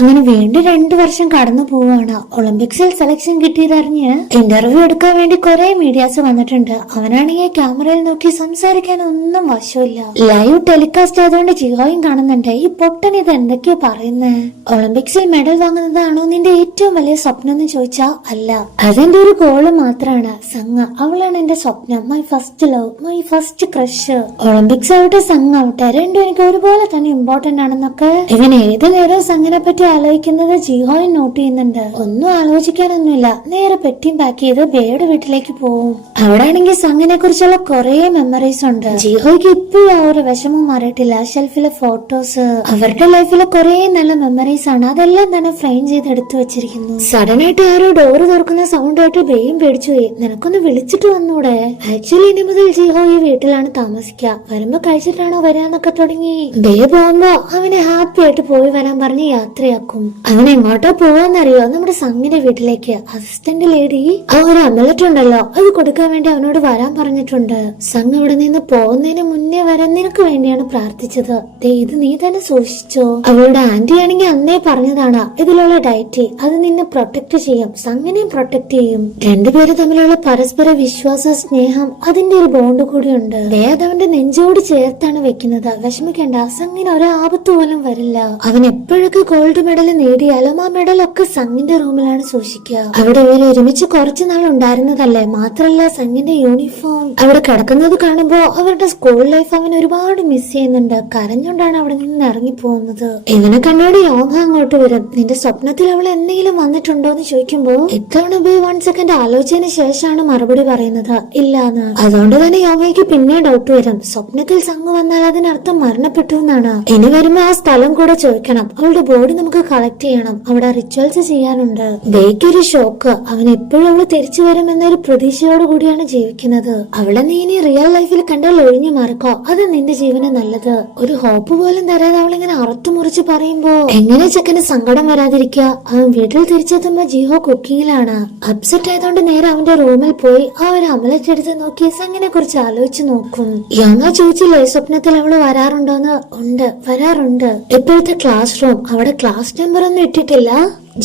അങ്ങനെ വീണ്ടും രണ്ടു വർഷം കടന്നു പോവാണ്. ഒളിമ്പിക്സിൽ സെലക്ഷൻ കിട്ടിയതറിഞ്ഞ് ഇന്റർവ്യൂ എടുക്കാൻ വേണ്ടി കുറെ മീഡിയാസ് വന്നിട്ടുണ്ട്. അവനാണെങ്കിൽ ക്യാമറയിൽ നോക്കി സംസാരിക്കാൻ ഒന്നും വശമില്ല. ലൈവ് ടെലികാസ്റ്റ് ആയതുകൊണ്ട് ജിയോയും കാണുന്നുണ്ട്. ഈ പൊട്ടൻ ഇത് എന്തൊക്കെയാ പറയുന്നേ? ഒളിമ്പിക്സിൽ മെഡൽ വാങ്ങുന്നതാണോ നിന്റെ ഏറ്റവും വലിയ സ്വപ്നം എന്ന് ചോദിച്ചാ അല്ല. അതെന്റെ ഒരു ഗോൾ മാത്രാണ്. സംഗ അവളാണ് എന്റെ സ്വപ്നം. My first love my first crush Olympics ആവട്ടെ സംഘ ആവട്ടെ. രണ്ടും എനിക്ക് ഒരുപോലെ തന്നെ ഇമ്പോർട്ടന്റ് ആണെന്നൊക്കെ. ഇവൻ ഏത് നേരവും സംഘനെ പറ്റി ആലോചിക്കുന്നത് ജിഹോയും നോട്ട് ചെയ്യുന്നുണ്ട്. ഒന്നും ആലോചിക്കാനൊന്നുമില്ല. നേരെ പെട്ടിയും പാക്ക് ചെയ്ത് ബേയുടെ വീട്ടിലേക്ക് പോവും. അവിടെ ആണെങ്കിൽ സംഗിനെ കുറിച്ചുള്ള കുറെ മെമ്മറീസ് ഉണ്ട്. ജിഹോയ്ക്ക് ഇപ്പോഴും ആ ഒരു വിഷമം മാറിയിട്ടില്ല. ഷെൽഫിലെ ഫോട്ടോസ് അവരുടെ ലൈഫിലെ കുറെ നല്ല മെമ്മറീസ് ആണ്. അതെല്ലാം തന്നെ ഫ്രെയിം ചെയ്ത് എടുത്തു വെച്ചിരിക്കുന്നു. സഡൻ ആയിട്ട് ആരോ ഡോർ തുറക്കുന്ന സൗണ്ട് ആയിട്ട് ബേയും പേടിച്ചു പോയി. നിനക്കൊന്ന് വിളിച്ചിട്ട് വന്നൂടെ? ആക്ച്വലി ഇനി മുതൽ ജിഹോ ഈ വീട്ടിലാണ് താമസിക്കുക. വരുമ്പോ കഴിച്ചിട്ടാണോ വരാന്നൊക്കെ തുടങ്ങി. ബേ പോകുമ്പോ അവനെ ഹാപ്പി ആയിട്ട് പോയി വരാൻ പറഞ്ഞ് യാത്രയാക്കും അങ്ങനെ എങ്ങോട്ടാ പോവാന്നറിയോ? നമ്മുടെ സംഗിന്റെ വീട്ടിലേക്ക്. അസിസ്റ്റന്റ് ലേഡി ആ ഒരു അമലറ്റ് ഉണ്ടല്ലോ അത് കൊടുക്കാൻ വേണ്ടി അവനോട് വരാൻ പറഞ്ഞിട്ടുണ്ട്. സംഘ് ഇവിടെ നിന്ന് പോകുന്നതിന് മുന്നേ വരാൻ നിനക്ക് വേണ്ടിയാണ് പ്രാർത്ഥിച്ചത്. ഇത് നീ തന്നെ സൂക്ഷിച്ചോ. അവളുടെ ആന്റി ആണെങ്കിൽ അന്നേ പറഞ്ഞതാണ്. ഇതിലുള്ള ഡയറ്റി അത് നിന്നെ പ്രൊട്ടക്ട് ചെയ്യും. സംഘനെയും പ്രൊട്ടക്ട് ചെയ്യും. രണ്ടുപേരും തമ്മിലുള്ള പരസ്പര വിശ്വാസ സ്നേഹം അതിന്റെ ഒരു ബോണ്ട് കൂടിയുണ്ട്. അവന്റെ നെഞ്ചോട് ചേർത്താണ് വെക്കുന്നത്. വിഷമിക്കേണ്ട സംഘിന് ഒരു ആപത്ത് പോലും വരില്ല. അവൻ എപ്പോഴൊക്കെ ഗോൾഡ് മെഡൽ നേടിയാലും? ആ ഒക്കെ സംഘിന്റെ റൂമിലാണ് സൂക്ഷിക്കുക. അവിടെ ഇവർ ഒരുമിച്ച് കുറച്ചു നാൾ ഉണ്ടായിരുന്നതല്ലേ? മാത്രല്ല സംഘിന്റെ യൂണിഫോം. അവിടെ കിടക്കുന്നത് കാണുമ്പോ അവരുടെ സ്കൂൾ ലൈഫ് അവൻ ഒരുപാട് മിസ് ചെയ്യുന്നുണ്ട്. കരഞ്ഞുകൊണ്ടാണ് അവിടെ നിന്ന് ഇറങ്ങി പോകുന്നത് ഇവനെ കണ്ണോട് യോഗ അങ്ങോട്ട് വരും. നിന്റെ സ്വപ്നത്തിൽ അവൾ എന്തെങ്കിലും വന്നിട്ടുണ്ടോ എന്ന് ചോദിക്കുമ്പോ ഇത്തവണ ബൈ വൺ സെക്കൻഡ് ആലോചിച്ചതിന് ശേഷമാണ് മറുപടി പറയുന്നത്. ഇല്ലാന്ന് അതുകൊണ്ട് തന്നെ യോഗയ്ക്ക് പിന്നെ ഡൗട്ട് വരും. സ്വപ്നത്തിൽ സംഘം വന്നാൽ അതിനർത്ഥം മരണപ്പെട്ടു എന്നാണ്. ഇനി വരുമ്പോ ആ സ്ഥലം കൂടെ ചോദിക്കണം. അവളുടെ ബോഡി നമുക്ക് കളക്ട് ചെയ്യണം. അവിടെ റിച്വൽസ് ചെയ്യാനുണ്ട്. ബേക്കൊരു ഷോക്ക് അവൻ എപ്പോഴും അവൾ തിരിച്ചു വരും എന്നൊരു പ്രതീക്ഷയോട് കൂടിയാണ് ജീവിക്കുന്നത്. അവളെ നീ ഇനി റിയൽ ലൈഫിൽ കണ്ടാൽ ഒഴിഞ്ഞു മാറിക്കോ. അത് നിന്റെ ജീവന് നല്ലത്. ഒരു ഹോപ്പ് പോലും തരാതെ അവളിങ്ങനെ അറുത്തു മുറിച്ച് പറയുമ്പോ എങ്ങനെ ചെക്കന് സങ്കടം വരാതിരിക്കുക അവൻ വീട്ടിൽ തിരിച്ചെത്തുമ്പോ ജിഹോ കുക്കിങ്ങിലാണ്. അപ്സെറ്റ് ആയതുകൊണ്ട് നേരെ അവന്റെ റൂമിൽ പോയി ആ ഒരു അമലറ്റ് എടുത്ത് നോക്കി സംഗിനെ കുറിച്ച് ആലോചിച്ച് നോക്കും. യങ്ങ ചോദിച്ചില്ലേ സ്വപ്നത്തിൽ അവൾ വരാറുണ്ടോന്ന്? ഉണ്ട്. വരാറുണ്ട്. ഇപ്പോഴത്തെ ക്ലാസ് റൂം അവിടെ ക്ലാസ് നമ്പർ ഒന്നും ഇട്ടിട്ടില്ല.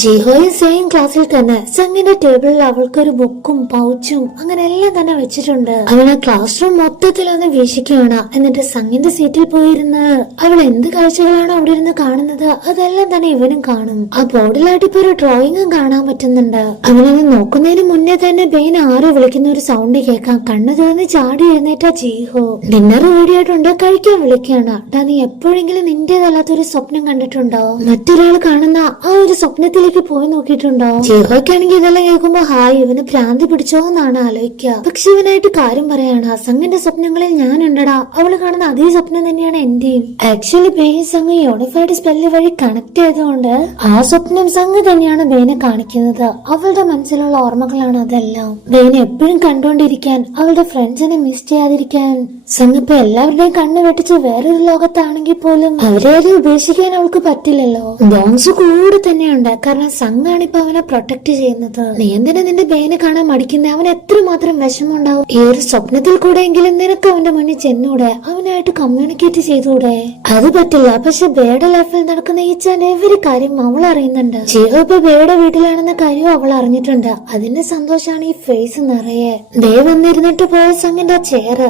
ജിഹോയും സെയിം ക്ലാസ്സിൽ തന്നെ സെങ്ങിന്റെ ടേബിളിൽ അവൾക്കൊരു ബുക്കും പൗച്ചും അങ്ങനെ എല്ലാം തന്നെ വെച്ചിട്ടുണ്ട്. അവൾ ആ ക്ലാസ് റൂം മൊത്തത്തിൽ ഒന്ന് വീക്ഷിക്കുകയാണ്. എന്നിട്ട് സംഗിന്റെ സീറ്റിൽ പോയിരുന്ന് അവൾ എന്ത് കാഴ്ചകളാണ് അവിടെ ഇരുന്ന് കാണുന്നത്? അതെല്ലാം തന്നെ ഇവനും കാണും. ആ ബോർഡിലായിട്ട് ഇപ്പൊ ഒരു ഡ്രോയിങ്ങും കാണാൻ പറ്റുന്നുണ്ട്. അവനത് നോക്കുന്നതിന് മുന്നേ തന്നെ ബെയിൻ ആരോ വിളിക്കുന്ന ഒരു സൗണ്ട് കേൾക്കാം. കണ്ണു തുറന്ന് ചാടി എഴുന്നേറ്റ ജീഹോ. ഡിന്നർ റെഡിയായിട്ടുണ്ട് കഴിക്കാൻ വിളിക്കുകയാണ്. നീ എപ്പോഴെങ്കിലും നിന്റേതല്ലാത്തൊരു സ്വപ്നം കണ്ടിട്ടുണ്ടോ? മറ്റൊരാൾ കാണുന്ന ആ ഒരു സ്വപ്നത്തിലേക്ക് പോയി നോക്കിയിട്ടുണ്ടോ? ജീഹോയ്ക്കാണെങ്കിൽ ഇതെല്ലാം കേൾക്കുമ്പോ ഹായ് ഇവന് ഭ്രാന്തി പിടിച്ചോ എന്നാണ് ആലോചിക്കുക പക്ഷെ ഇവനായിട്ട് കാര്യം പറയാണ് അസംഗിന്റെ സ്വപ്നങ്ങളിൽ ഞാൻ ഉണ്ടടാ അവൾ കാണുന്ന അതേ സ്വപ്നം തന്നെയാണ് എന്റെയും. ആക്ച്വലി ബെയിൻ സംഘ് യൂണിഫൈഡ് സ്പെല്ല് വഴി കണക്ട് ചെയ്തുകൊണ്ട് ആ സ്വപ്നം സംഘ് തന്നെയാണ് ബെയിനെ കാണിക്കുന്നത്. അവളുടെ മനസ്സിലുള്ള ഓർമ്മകളാണ് അതെല്ലാം. ബെയിനെ എപ്പോഴും കണ്ടുകൊണ്ടിരിക്കാൻ അവളുടെ ഫ്രണ്ട്സിനെ മിസ് ചെയ്യാതിരിക്കാൻ. സംഘ് എല്ലാവരുടെയും കണ്ണ് വെട്ടിച്ച് വേറൊരു ലോകത്താണെങ്കിൽ പോലും അവരെയും ഉപേക്ഷിക്കാൻ അവൾക്ക് പറ്റില്ലല്ലോ. ബോൺസ് കൂടെ തന്നെയുണ്ട്. കാരണം സംഘാണ് ഇപ്പൊ അവനെ പ്രൊട്ടക്ട് ചെയ്യുന്നത്. നീ നിന്റെ ബേനെ കാണാൻ മടിക്കുന്ന? അവൻ എത്രമാത്രം വിഷമമുണ്ടാവും. ഈ ഒരു സ്വപ്നത്തിൽ കൂടെയെങ്കിലും നിനക്ക് അവന്റെ മുന്നിൽ ചെന്നൂടെ? അവനായിട്ട് കമ്മ്യൂണിക്കേറ്റ് ചെയ്തൂടെ? അത് പറ്റില്ല. പക്ഷെ ബേയുടെ ലൈഫിൽ നടക്കുന്ന ഈ ചാൻ എവരി കാര്യം അവൾ അറിയുന്നുണ്ട്. ജിയോ ഇപ്പൊ ബേയുടെ വീട്ടിലാണെന്ന കാര്യം അവൾ അറിഞ്ഞിട്ടുണ്ട്. അതിന്റെ സന്തോഷാണ് ഈ ഫേസ് നിറയെ. ബേ വന്നിരുന്നിട്ട് പോയ സംഘന്റെ ചെയർ ചെയറ്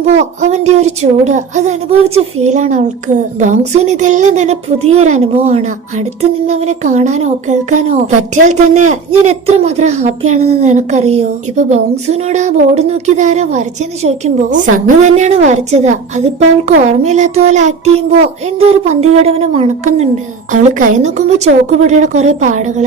അതിലിരിക്കുമ്പോ അവന്റെ ഒരു ചൂട് അത് അനുഭവിച്ച ഫീലാണ് അവൾക്ക്. ബോങ്സുവിന് ഇതെല്ലാം തന്നെ പുതിയൊരു അനുഭവമാണ്. അടുത്ത് നിന്ന് അവനെ കാണാനോ കേൾക്കാനോ പറ്റിയാൽ തന്നെ ഞാൻ എത്ര എത്രമാത്രം ഹാപ്പിയാണെന്ന് നിനക്കറിയോ? ഇപ്പൊ ബോങ്സുവിനോട് ആ ബോർഡ് നോക്കിയത് ആരാ വരച്ചെന്ന് ചോദിക്കുമ്പോ സംഘം തന്നെയാണ് വരച്ചത്. അതിപ്പോ അവൾക്ക് ഓർമ്മയില്ലാത്ത പോലെ ആക്ട് ചെയ്യുമ്പോ എന്തോ ഒരു പന്തികേടവനെ മണക്കുന്നുണ്ട്. അവൾ കൈ നോക്കുമ്പോ ചോക്കുപൊടിയുടെ കുറെ പാടുകൾ.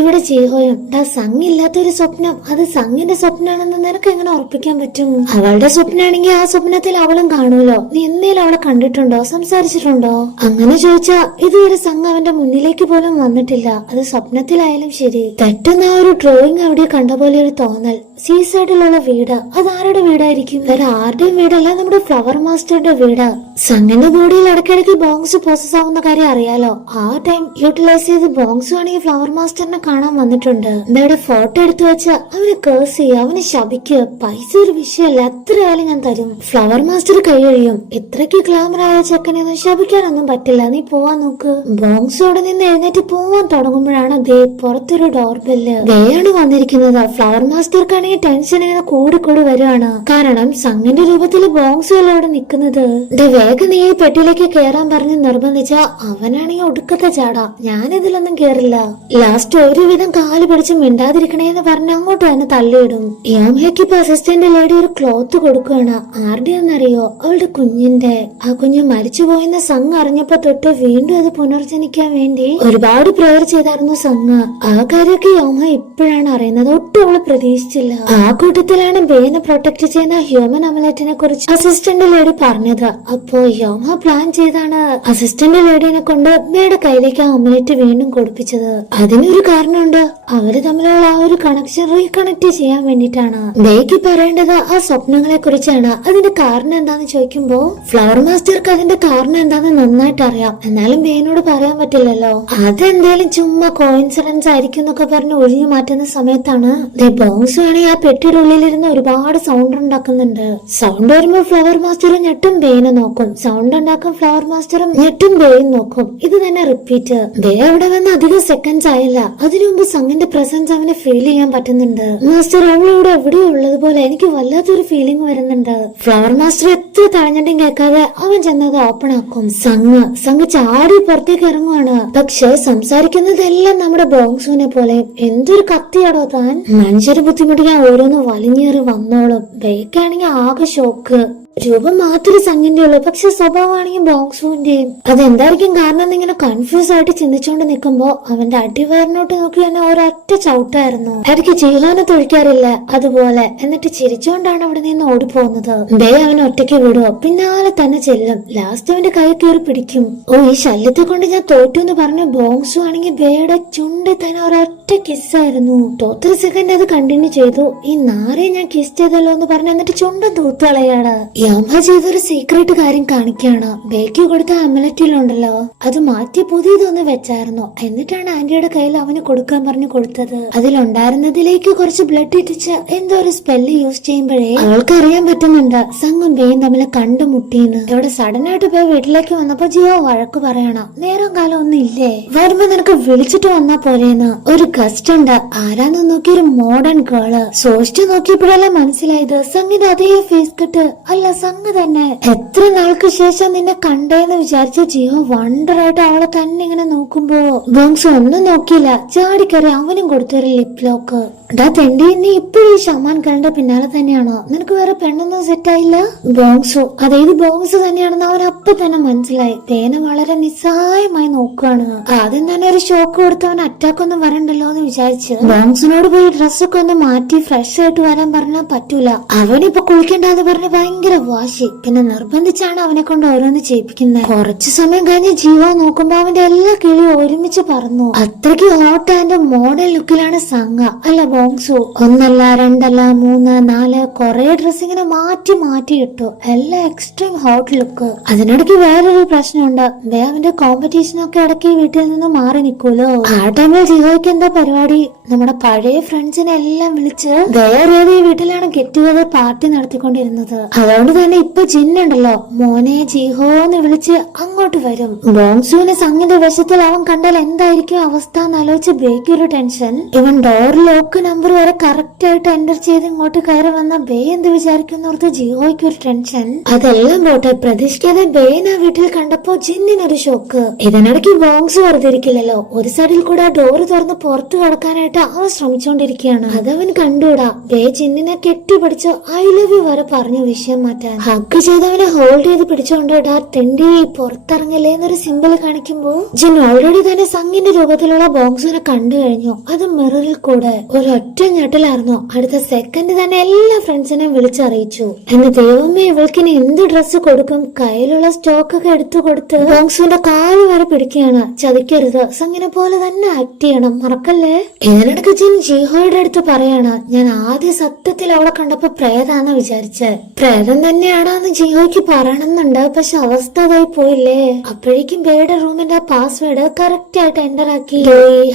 ഇവിടെ ജീഹോയും ഡാ ഇല്ലാത്ത ഒരു സ്വപ്നം. അത് സംഘിന്റെ സ്വപ്നാണെന്ന് നിനക്ക് എങ്ങനെ ഉറപ്പിക്കാൻ പറ്റും? അവളുടെ സ്വപ്നാണെങ്കിൽ ആ സ്വപ്നത്തിൽ അവളും കാണുമല്ലോ. നീ എന്തേലും അവളെ കണ്ടിട്ടുണ്ടോ? സംസാരിച്ചിട്ടുണ്ടോ? അങ്ങനെ ചോദിച്ചാ ഇതുവരെ സംഘം അവന്റെ മുന്നിലേക്ക് പോലും വന്നിട്ടില്ല. അത് സ്വപ്നത്തിലായാലും ശരി. തെറ്റുന്ന ആ ഒരു ഡ്രോയിങ് അവിടെ കണ്ട പോലെ ഒരു തോന്നൽ. സീസൈഡിലുള്ള വീട്. അത് ആരുടെ വീടായിരിക്കും? വേറെ ആരുടെയും വീടല്ല നമ്മുടെ ഫ്ലവർ മാസ്റ്ററുടെ വീട്. സംഗന്റെ ബോഡിയിൽ ഇടയ്ക്കിടയ്ക്ക് ബോങ്സ് പ്രോസസ് ആവുന്ന കാര്യം അറിയാലോ. ആ ടൈം യൂട്ടിലൈസ് ചെയ്ത് ബോങ്സ് ആണെങ്കിൽ ഫ്ലവർ മാസ്റ്ററിനെ കാണാൻ വന്നിട്ടുണ്ട്. ഇവിടെ ഫോട്ടോ എടുത്തു വെച്ച് അവന് കേസ് ചെയ്യുക അവന് ശപിക്കുക. പൈസ ഒരു വിഷയമല്ല എത്രയായാലും ഞാൻ തരും. ഫ്ലവർ മാസ്റ്റർ കൈയൊഴിയും ഇത്രയ്ക്ക് ഗ്ലാമർ ആയ ചെക്കനെ ഒന്നും ശപിക്കാനൊന്നും പറ്റില്ല. നീ പോവാൻ നോക്ക്. ബോങ്സ് അവിടെ നിന്ന് എഴുന്നേറ്റ് പോവാൻ തുടങ്ങുമ്പോഴാണ് ദേ പുറത്തൊരു ഡോർബെല്ല് ദയാണ് വന്നിരിക്കുന്നത്. ഫ്ലവർ മാസ്റ്റർക്കാണെങ്കിൽ ടെൻഷൻ ഇങ്ങനെ കൂടിക്കൂടി വരുവാണ്. കാരണം സംഗിന്റെ രൂപത്തിൽ ബോങ്സ് അല്ല അവിടെ നിൽക്കുന്നത്. ദേ വേഗം നീ ഈ പെട്ടിയിലേക്ക് കേറാൻ പറഞ്ഞ് നിർബന്ധിച്ച അവനാണെങ്കിൽ ഒടുക്കത്തെ ചാടാ. ഞാനിതിലൊന്നും കേറില്ല. ലാസ്റ്റ് ഒരുവിധം കാൽ പിടിച്ച് മിണ്ടാതിരിക്കണേ എന്ന് പറഞ്ഞ് അങ്ങോട്ട് തന്നെ തള്ളിയിടും. യോമയ്ക്ക് ഇപ്പൊ അസിസ്റ്റന്റ് ലേഡി ഒരു ക്ലോത്ത് കൊടുക്കുകയാണ്. ആരുടെ എന്നറിയോ അവളുടെ കുഞ്ഞിന്റെ. ആ കുഞ്ഞ് മരിച്ചു പോയെന്ന സംഘ അറിഞ്ഞപ്പോ തൊട്ട് വീണ്ടും അത് പുനർജനിക്കാൻ വേണ്ടി ഒരുപാട് പ്രേയർ ചെയ്തായിരുന്നു സംഘ. ആ കാര്യമൊക്കെ യോമ ഇപ്പോഴാണ് അറിയുന്നത്. ഒട്ടും അവൾ പ്രതീക്ഷിച്ചില്ല. ആ കൂട്ടത്തിലാണ് ബേനെ പ്രൊട്ടക്ട് ചെയ്യുന്ന ഹ്യൂമൻ അമലറ്റിനെ കുറിച്ച് അസിസ്റ്റന്റ് ലേഡി പറഞ്ഞത്. അപ്പോ യോമ പ്ലാൻ ചെയ്താണ് അസിസ്റ്റന്റ് ലേഡിനെ കൊണ്ട് അമ്മയുടെ കയ്യിലേക്ക് ആ അമലറ്റ് വീണ്ടും കൊടുപ്പിച്ചത്. അതിനൊരു കാരണമുണ്ട്. അവർ തമ്മിലുള്ള ആ ഒരു കണക്ഷൻ റീകണക്ട് ചെയ്യാൻ വേണ്ടിട്ടാണ് ബേക്ക് പറയേണ്ടത് ആ സ്വപ്നങ്ങളെ കുറിച്ചാണ് അതിന്റെ കാരണം എന്താന്ന് ചോദിക്കുമ്പോ ഫ്ലവർ മാസ്റ്റർക്ക് അതിന്റെ കാരണം എന്താണെന്ന് നന്നായിട്ട് അറിയാം. എന്നാലും ബേനോട് പറയാൻ പറ്റില്ലല്ലോ. അതെന്തേലും ചുമ്മാ കോയിൻസിഡൻസ് ആയിരിക്കും എന്നൊക്കെ പറഞ്ഞ് ഒഴിഞ്ഞു മാറ്റുന്ന സമയത്താണ് ബോങ്സ് ആണെങ്കിൽ ആ പെട്ടിയുടെ ഉള്ളിലിരുന്ന് ഒരുപാട് സൗണ്ട് ഉണ്ടാക്കുന്നുണ്ട്. സൗണ്ട് വരുമ്പോൾ ഫ്ലവർ മാസ്റ്റർ ഞെട്ടും ബേനെ നോക്കും. സൗണ്ട് ഉണ്ടാക്കും ഫ്ലവർ മാസ്റ്ററും ഞെട്ടും ബേയും നോക്കും. ഇത് തന്നെ റിപ്പീറ്റ് ബേ അവിടെ വന്ന് അധികം സെക്കൻഡ്സ് ആയില്ല. അതിനു മുമ്പ് സംഗിന്റെ പ്രസൻസ് അവനെ ഫീൽ ചെയ്യാൻ പറ്റുന്നുണ്ട്. മാസ്റ്റർ അവളിവിടെ എവിടെയോ ഉള്ളതുപോലെ എനിക്ക് വല്ലാത്തൊരു ഫീലിംഗ് വരുന്നുണ്ട്. ഫ്ലവർ മാസ്റ്റർ എത്ര തഴഞ്ഞിട്ടും കേൾക്കാതെ അവൻ ചെന്നത് ഓപ്പൺ ആക്കും. സംഗ് സംഗ് ചാടി പുറത്തേക്ക് ഇറങ്ങുവാണ്. പക്ഷെ സംസാരിക്കുന്നതെല്ലാം നമ്മുടെ ബോങ്സുവിനെ പോലെ. എന്തൊരു കത്തിയാടോ താൻ? മനുഷ്യരെ ബുദ്ധിമുട്ടിക്കാൻ ഓരോന്ന് വലിഞ്ഞേറി വന്നോളും. ബേക്കാണെങ്കിൽ ആകെ ഷോക്ക് രൂപം മാത്രമേ സംഗിന്റെ ഉള്ളൂ. പക്ഷെ സ്വഭാവമാണെങ്കിൽ ബോക്സുവിന്റെയും. അതെന്തായിരിക്കും കാരണം എന്നിങ്ങനെ കൺഫ്യൂസ് ആയിട്ട് ചിന്തിച്ചുകൊണ്ട് നിൽക്കുമ്പോ അവന്റെ അടിവയറിനോട്ട് നോക്കി തന്നെ ഒരൊറ്റ ചവിട്ടായിരുന്നു. ഇടയ്ക്ക് ജീഹാനെ തൊഴിക്കാറില്ല. അതുപോലെ എന്നിട്ട് ചിരിച്ചുകൊണ്ടാണ് അവിടെ നിന്ന് ഓടിപ്പോകുന്നത്. ബേ അവൻ ഒറ്റയ്ക്ക് വിടുവോ? പിന്നാലെ തന്നെ ചെല്ലും. ലാസ്റ്റ് അവന്റെ കൈ കയറി പിടിക്കും. ഓ ഈ ശല്യത്തെ കൊണ്ട് ഞാൻ തോറ്റു എന്ന് പറഞ്ഞ ബോങ്സു ആണെങ്കിൽ ബേയുടെ ചുണ്ടിൽ തന്നെ ഒരൊറ്റ കിസ്സായിരുന്നു തോത്തൊരു സെക്കൻഡ് അത് കണ്ടിന്യൂ ചെയ്തു. ഈ നാരെ ഞാൻ കിസ് ചെയ്തല്ലോ എന്ന് പറഞ്ഞ എന്നിട്ട് ചുണ്ടും തൂത്തളയാണ് യാമ ചെയ്തൊരു സീക്രട്ട് കാര്യം കാണിക്കുകയാണ് ബേക്കി കൊടുത്ത അമലറ്റിലുണ്ടല്ലോ. അത് മാറ്റി പുതിയതൊന്ന് വെച്ചായിരുന്നു. എന്നിട്ടാണ് ആന്റിയുടെ കയ്യിൽ അവന് കൊടുക്കാൻ പറഞ്ഞു കൊടുത്തത്. അതിലുണ്ടായിരുന്നതിലേക്ക് കുറച്ച് ബ്ലഡ് ഇറ്റിച്ച് എന്തോ ഒരു സ്പെല്ല് യൂസ് ചെയ്യുമ്പോഴേ അവൾക്ക് അറിയാൻ പറ്റുന്നുണ്ട്. സംഘം ബേയും തമ്മിൽ കണ്ടുമുട്ടിയെന്ന്. ഇവിടെ സഡൻ ആയിട്ട് പോയി വീട്ടിലേക്ക് വന്നപ്പോ ജിയോ വഴക്ക് പറയണം. നേരം കാലം ഒന്നും ഇല്ലേ? വരുമ്പോ നിനക്ക് വിളിച്ചിട്ട് വന്നാ പോരേന്ന്. ഒരു ഗസ്റ്റ് ഉണ്ട്. ആരാന്ന് നോക്കിയൊരു ഒരു മോഡേൺ ഗേൾ സോസ്റ്റ് നോക്കിയപ്പോഴല്ലേ മനസ്സിലായത്. സംഗിന്റെ അതേ ഫേസ് കട്ട് അല്ല സംഘ തന്നെ. എത്ര നാൾക്ക് ശേഷം നിന്നെ കണ്ടേന്ന് വിചാരിച്ച ജിയോ വണ്ടർ ആയിട്ട് അവളെ തന്നെ ഇങ്ങനെ നോക്കുമ്പോ ബോംസ് ഒന്നും നോക്കിയില്ല. ചാടിക്കറി അവനും കൊടുത്തൊരു ലിപ് ലോക്ക് ഡാ തെണ്ടി നീ ഇപ്പോഴും ഈ ഷമാൻ കണ്ട പിന്നാലെ തന്നെയാണോ? നിനക്ക് വേറെ പെണ്ണൊന്നും സെറ്റ് ആയില്ല? ബോങ്സു അതായത് ബോങ്സ് തന്നെയാണെന്ന് അവൻ അപ്പൊ തന്നെ മനസ്സിലായി. തേന വളരെ നിസ്സായമായി നോക്കുകയാണ് ആദ്യം തന്നെ ഒരു ഷോക്ക് കൊടുത്ത് കൊടുത്തവൻ അറ്റാക്ക് ഒന്നും വരണ്ടല്ലോ എന്ന് വിചാരിച്ചു ബോങ്സിനോട് പോയി ഡ്രസ്സൊക്കെ ഒന്ന് മാറ്റി ഫ്രഷ് ആയിട്ട് വരാൻ പറഞ്ഞാൽ പറ്റൂല. അവനിപ്പൊ കുളിക്കണ്ടെന്ന് പറഞ്ഞ് ഭയങ്കര വാശി. പിന്നെ നിർബന്ധിച്ചാണ് അവനെ കൊണ്ട് ഓരോന്ന് ചെയ്യിപ്പിക്കുന്നത്. കുറച്ചു സമയം കഴിഞ്ഞ് ജീവ നോക്കുമ്പോ അവന്റെ എല്ലാ കിളി ഒരുമിച്ച് പറന്നു. അത്രയ്ക്ക് ഹോട്ട് ആൻഡ് മോഡൽ ലുക്കിലാണ് സംഘ. അല്ല ബോങ്സു ഒന്നല്ല രണ്ടല്ല മൂന്ന് നാല് കൊറേ ഡ്രസ് ഇങ്ങനെ മാറ്റി മാറ്റി ഇട്ടു. എല്ലാം എക്സ്ട്രീം ഹോട്ട് ലുക്ക് അതിനിടയ്ക്ക് വേറൊരു പ്രശ്നമുണ്ട്. അവന്റെ കോമ്പറ്റീഷൻ ഒക്കെ ഇടയ്ക്ക് വീട്ടിൽ നിന്ന് മാറി നിൽക്കൂലോ ആ ടൈമിൽ ജിയോയ്ക്ക് എന്താ പരിപാടി? നമ്മുടെ പഴയ ഫ്രണ്ട്സിനെ എല്ലാം വിളിച്ച് വേറെ വീട്ടിലാണ് ഗെറ്റ് ടുഗദർ പാർട്ടി നടത്തിക്കൊണ്ടിരുന്നത്. അതുകൊണ്ട് തന്നെ ഇപ്പൊ ജിന്നുണ്ടല്ലോ മോനെ ജിഹോ എന്ന് വിളിച്ച് അങ്ങോട്ട് വരും. ബോങ്സുവിനെ സംഗീത വശത്തിൽ അവൻ കണ്ടാൽ എന്തായിരിക്കും അവസ്ഥ എന്നാലോചിച്ച് ബേക്ക് ഒരു ടെൻഷൻ ഇവൻ ഡോർ ലോക്ക് നമ്പർ വരെ കറക്റ്റ് ആയിട്ട് എന്റർ ചെയ്ത് ഇങ്ങോട്ട് കയറി വന്ന ബേ എന്ത് വിചാരിക്കുന്നോർത്ത് ജിഹോയ്ക്ക് ഒരു ടെൻഷൻ അതെല്ലാം പോട്ടെ പ്രതീക്ഷിക്കാതെ ബേനെ ആ വീട്ടിൽ കണ്ടപ്പോ ജിന്നിനൊരു ഷോക്ക് ഇതിനിടയ്ക്ക് ബോങ്സ് വെറുതെ ഇരിക്കില്ലല്ലോ. ഒരു സൈഡിൽ കൂടെ ആ ഡോറ് തുറന്ന് പുറത്തു കടക്കാനായിട്ട് അവൻ ശ്രമിച്ചുകൊണ്ടിരിക്കുകയാണ് അതവൻ കണ്ടൂടാ ബേ ജിന്നിനെ കെട്ടിപ്പിടിച്ച് ഐ ലവ് യു വരെ പറഞ്ഞു വിഷയം ഹഗ് ചെയ്തവനെ ഹോൾഡ് ചെയ്ത് പിടിച്ചോണ്ട് ഡാ തെണ്ടി പുറത്തിറങ്ങല്ലേ എന്നൊരു സിമ്പിൾ കാണിക്കുമ്പോ ജിൻ ഓൾറെഡി തന്നെ സംഗിന്റെ രൂപത്തിലുള്ള ബോക്സിനെ കണ്ടു കഴിഞ്ഞു. അത് മിററിൽ കൂടെ ഒരൊറ്റ ഞെട്ടലായിരുന്നു അടുത്ത സെക്കൻഡ് തന്നെ എല്ലാ ഫ്രണ്ട്സിനെയും വിളിച്ചറിയിച്ചു. എന്റെ ദൈവമേ ഇവൾക്കിന് എന്ത് ഡ്രസ്സ് കൊടുക്കും? കയ്യിലുള്ള സ്റ്റോക്ക് ഒക്കെ എടുത്തു കൊടുത്ത് ബോക്സിന്റെ കാൽ വരെ പിടിക്കുകയാണ്. ചതിക്കരുത്. സംഗിനെ പോലെ തന്നെ ആക്ട് ചെയ്യണം. മറക്കല്ലേ? ഇതിനിടയ്ക്ക് ജിൻ ജിഹോയുടെ അടുത്ത് പറയാണ് ഞാൻ ആദ്യ സത്യത്തിൽ അവളെ കണ്ടപ്പോ പ്രേതാന്ന് വിചാരിച്ചത് പ്രേതം തന്നെയാണെന്ന് ജിയോയ്ക്ക് പറയണമെന്നുണ്ട്. പക്ഷെ അവസ്ഥ അതായി പോയില്ലേ? അപ്പോഴേക്കും ബേയുടെ റൂമിന്റെ പാസ്വേഡ് കറക്റ്റ് ആയിട്ട് എന്റർ ആക്കി.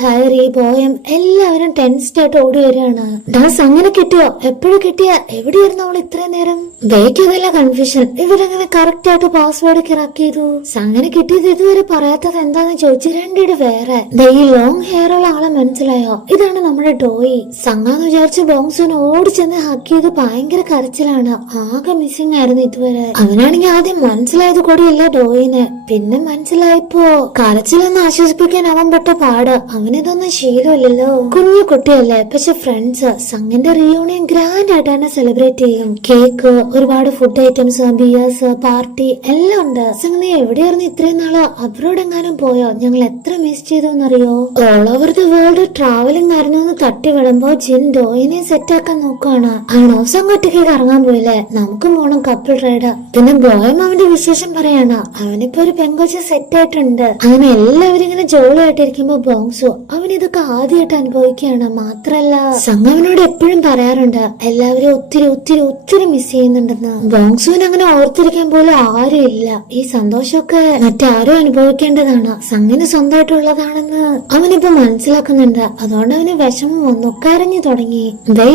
ഹാരി ബോയം എല്ലാവരും ടെൻസ്ഡ് ആയിട്ട് ഓടി വരികയാണ്. ഡാസ് അങ്ങനെ കിട്ടിയോ? എപ്പോഴും കിട്ടിയ? എവിടെയായിരുന്നു അവൾ ഇത്രയും നേരം? ബേക്ക് അതല്ല കൺഫ്യൂഷൻ ഇവരെങ്ങനെ കറക്റ്റ് ആയിട്ട് പാസ്വേഡ് ക്രാക്ക് ചെയ്തു. അങ്ങനെ കിട്ടിയത് ഇതുവരെ പറയാത്തത് എന്താന്ന് ചോദിച്ചു രണ്ടിട് വേറെ. ഈ ലോങ് ഹെയർ ഉള്ള ആളെ മനസ്സിലായോ? ഇതാണ് നമ്മുടെ ഡോയി സംഘാന്ന് വിചാരിച്ച ബോങ്സുവിനെ ഓടി ചെന്ന് ഹക്ക് ചെയ്ത് ഭയങ്കര കരച്ചിലാണ്. ആകെ ആയിരുന്നു ഇതുവരെ. അവനാണെങ്കിൽ ആദ്യം മനസ്സിലായത് കൂടിയില്ല ഡോയിന് പിന്നെ മനസ്സിലായപ്പോ കരച്ചിലൊന്ന് ആശ്വസിപ്പിക്കാൻ അവൻ പെട്ട പാട്. അവനിതൊന്നും ശീലമില്ലല്ലോ കുഞ്ഞു കുട്ടിയല്ലേ. പക്ഷെ ഫ്രണ്ട്സ് സംഘന്റെ റിയൂണിയൻ ഗ്രാൻഡ് ആയിട്ട് തന്നെ സെലിബ്രേറ്റ് ചെയ്യും. കേക്ക് ഒരുപാട് ഫുഡ് ഐറ്റംസ് ബിയേഴ്സ് പാർട്ടി എല്ലാം ഉണ്ട്. സംഘ നീ എവിടെയായിരുന്നു ഇത്രയും നാൾ? അബ്രോഡ് എങ്ങാനും പോയോ? ഞങ്ങൾ എത്ര മിസ് ചെയ്തു എന്നറിയോ all over the world travelling ആയിരുന്നു എന്ന് തട്ടി വിടുമ്പോ ജിൻ ഡോയിനെ സെറ്റ് ആക്കാൻ നോക്കുവാണ്. ആണോ സംഘ ഒറ്റയ്ക്ക് കറങ്ങാൻ പോയില്ലേ? നമുക്കും പോണം കപ്പിൾ റൈഡ് പിന്നെ ബോയം അവന്റെ വിശേഷം പറയാണ്. അവനിപ്പോ ഒരു പെങ്കൊച്ച സെറ്റ് ആയിട്ടുണ്ട് അങ്ങനെ എല്ലാവരും ഇങ്ങനെ ജോളിയായിട്ടിരിക്കുമ്പോ ബോങ്സു അവൻ ഇതൊക്കെ ആദ്യമായിട്ട് അനുഭവിക്കുകയാണ്. മാത്രല്ല സംഗമനോട് എപ്പോഴും പറയാറുണ്ട് എല്ലാവരും ഒത്തിരി ഒത്തിരി ഒത്തിരി മിസ് ചെയ്യുന്നുണ്ടെന്ന്. ബോങ്സുവിന് അങ്ങനെ ഓർത്തിരിക്കാൻ പോലും ആരും ഇല്ല. ഈ സന്തോഷമൊക്കെ മറ്റാരും അനുഭവിക്കേണ്ടതാണ്. സംഗന് സ്വന്തമായിട്ടുള്ളതാണെന്ന് അവനിപ്പോ മനസ്സിലാക്കുന്നുണ്ട്. അതുകൊണ്ട് അവന് വിഷമം വന്നു. കരഞ്ഞു തുടങ്ങി.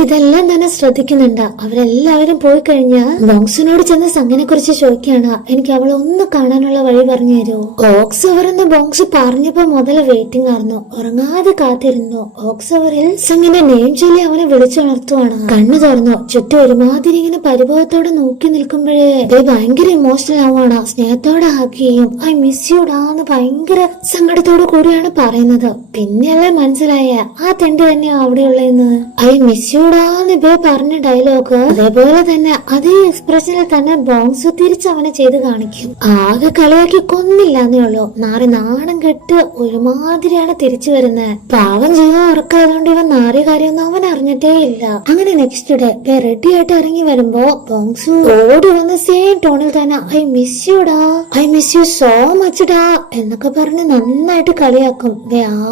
ഇതെല്ലാം തന്നെ ശ്രദ്ധിക്കുന്നുണ്ട്. അവരെല്ലാവരും പോയി കഴിഞ്ഞാ ബോങ്സുവിനോട് ചെന്ന് സംഗനെ കുറിച്ച് ചോദിക്കുകയാണ്. എനിക്ക് അവളെ ഒന്ന് കാണാനുള്ള വഴി പറഞ്ഞു തരുമോ ഓക്സ് അവർ എന്ന ബോങ്സ് പറഞ്ഞപ്പോ മുതൽ വെയിറ്റിംഗ് ആയിരുന്നു. ഉറങ്ങാതെ കാത്തിരുന്നു. ഓക്സ് അവറിൽ സംഘിന്റെ നെയിം ചൊല്ലി അവനെ വിളിച്ചുണർത്തുവാണ്. കണ്ണു തുറന്നു. ചുറ്റും ഒരുമാതിരി ഇങ്ങനെ പരിഭവത്തോടെ നോക്കി നിൽക്കുമ്പോഴേ ഭയങ്കര ഇമോഷണൽ ആവാണ് സ്നേഹത്തോടെ ആക്കുകയും ഐ മിസ് യു ഡാന്ന് ഭയങ്കര സങ്കടത്തോടു കൂടിയാണ് പറയുന്നത്. പിന്നെയല്ലേ മനസ്സിലായ ആ തെണ്ടി തന്നെയാ അവിടെയുള്ളതെന്ന് ഐ മിസ് യു ഡാന്ന് ഇവ പറഞ്ഞ ഡയലോഗ് അതേപോലെ തന്നെ അതേ എക്സ്പ്രഷനിൽ തന്നെ ബോങ്സ് തിരിച്ച് അവനെ ചെയ്ത് കാണിക്കും. ആകെ കളിയാക്കി കൊന്നില്ലാന്നേ ഉള്ളൂ. നാറി നാണം കെട്ട് ഒരുമാതിരിയാണ് തിരിച്ചു വരുന്നത് പാവം ജീവൻ ഉറക്കായതുകൊണ്ട് ഇവൻ നാറിയ കാര്യമൊന്നും അവൻ അറിഞ്ഞിട്ടേ ഇല്ല. അങ്ങനെ നെക്സ്റ്റ് ഡേ റെഡി ആയിട്ട് ഇറങ്ങി വരുമ്പോ ബോങ്സു ഓടി വന്ന് സെയിം ടോണിൽ തന്നെ ഐ മിസ് യു ഡാ I miss you so much ഡാ എന്നൊക്കെ പറഞ്ഞ് നന്നായിട്ട് കളിയാക്കും.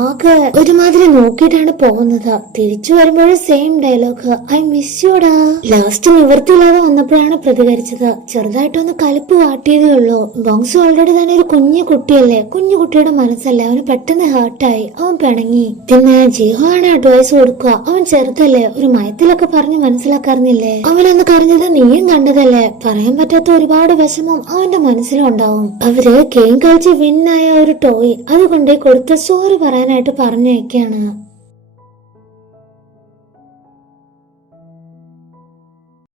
ആകെ ഒരുമാതിരി നോക്കിയിട്ടാണ് പോകുന്നത്. തിരിച്ചു വരുമ്പോഴും same dialogue I miss you ഡാ ലാസ്റ്റ് നിവൃത്തിയില്ലാതെ വന്നപ്പോഴാണ് പ്രതികരിച്ചത്. ചെറുതായിട്ടൊന്ന് കലിപ്പ് കാട്ടിയതേ ഉള്ളൂ. ബോങ്സു ഓൾറെഡി തന്നെ ഒരു കുഞ്ഞു കുട്ടിയല്ലേ? കുഞ്ഞു കുട്ടിയുടെ മനസ്സല്ലേ? അവന് പെട്ടെന്ന് ഹേർട്ടായി അവൻ പിണങ്ങി. പിന്നെ ജിഹോ ആണ് അഡ്വൈസ് കൊടുക്കുക. അവൻ ചെറുതല്ലേ? ഒരു മയത്തിലൊക്കെ പറഞ്ഞ് മനസ്സിലാക്കാറുന്നില്ലേ? അവനൊന്ന് കരഞ്ഞത് നീയും കണ്ടതല്ലേ? പറയാൻ പറ്റാത്ത ഒരുപാട് വിഷമം അവന്റെ മനസ്സിലുണ്ടാവും. അവർ ഗെയിം കളിച്ച് വിന്നായ ഒരു ടോയ് അത് കൊണ്ടേ കൊടുത്ത് സോറി പറയാനായിട്ട് പറഞ്ഞയക്കാണ്